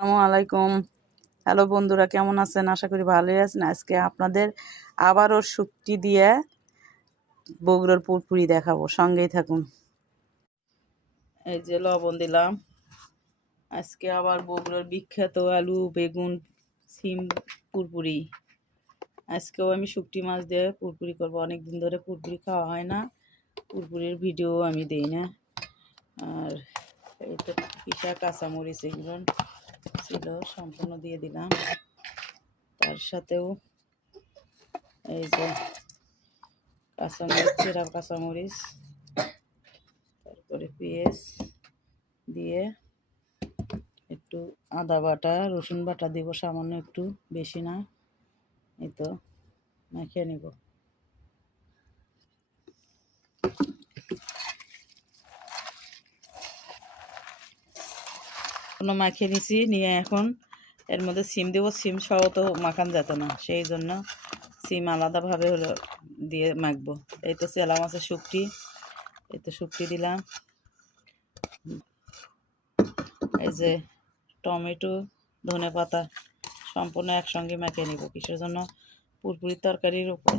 আসসালামু আলাইকুম। হ্যালো বন্ধুরা, কেমন আছেন? আশা করি ভালোই আছেন। আজকে আপনাদের আবারও শুটকি দিয়ে বগুড়ার পুরপুরি দেখাবো, সঙ্গেই থাকুন। এই যে লবণ দিলাম। আজকে আবার বগুড়ার বিখ্যাত আলু বেগুন সিম পুরপুরি। আজকেও আমি শুটকি মাছ দিয়ে পুরপুরি করবো। অনেকদিন ধরে পুরপুরি খাওয়া হয় না, পুরপুরির ভিডিও আমি দিই না। আর এই তো পিঠা কাঁচামরিচ এগুলো ছিল, সম্পূর্ণ দিয়ে দিলাম। তার সাথেও এই যে কাঁচামরিচ, চেরা কাঁচামরিচ, তারপরে পেঁয়াজ দিয়ে একটু আদা বাটা রসুন বাটা দিব সামান্য, একটু বেশি না। এই তো মাখিয়ে নিব। কোনো মাখিয়ে নিছি, নিয়ে এখন এর মধ্যে সিম দেবো। সিম সহ তো মাখান যেত না, সেই জন্য সিম আলাদাভাবে হলো দিয়ে মাখবো। এই তো চেলা মাছের শুটকি, এই তো শুটকি দিলাম। এই যে টমেটো, ধনেপাতা সম্পূর্ণ একসঙ্গে মেখে নিব। কিসের জন্য? পুরপুরির তরকারির উপর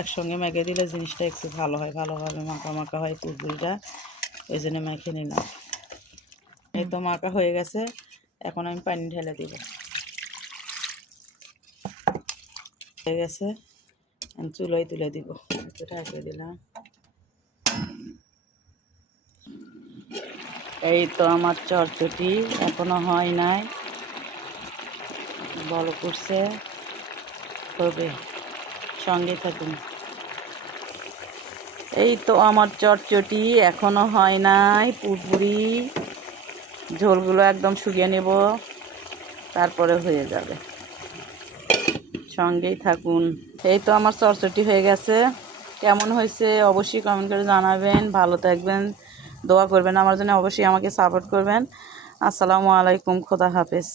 একসঙ্গে মেখে দিলে জিনিসটা একটু ভালো হয়, ভালোভাবে মাখা মাখা হয় পুরপুরিটা, ওই জন্য মেখে নিলাম। এই তো মাখা হয়ে গেছে, এখন আমি পানি ঢেলে দিব। হয়ে গেছে, চুলোয় তুলে দিব। একটু ঢেকে দিলাম। এই তো আমার চটচটি এখনো হয় নাই, বড় করছে, হবে, সঙ্গে থাকুন। এই তো আমার চটচটি এখনো হয় নাই পুরপুরি, ঝোলগুলো একদম শুকিয়ে নেব, তারপরে হয়ে যাবে, সঙ্গেই থাকুন। এই তো আমার চটচটি হয়ে গেছে। কেমন হয়েছে অবশ্যই কমেন্ট করে জানাবেন। ভালো থাকবেন, দোয়া করবেন আমার জন্য, অবশ্যই আমাকে সাপোর্ট করবেন। আসসালামু আলাইকুম, খোদা হাফেজ।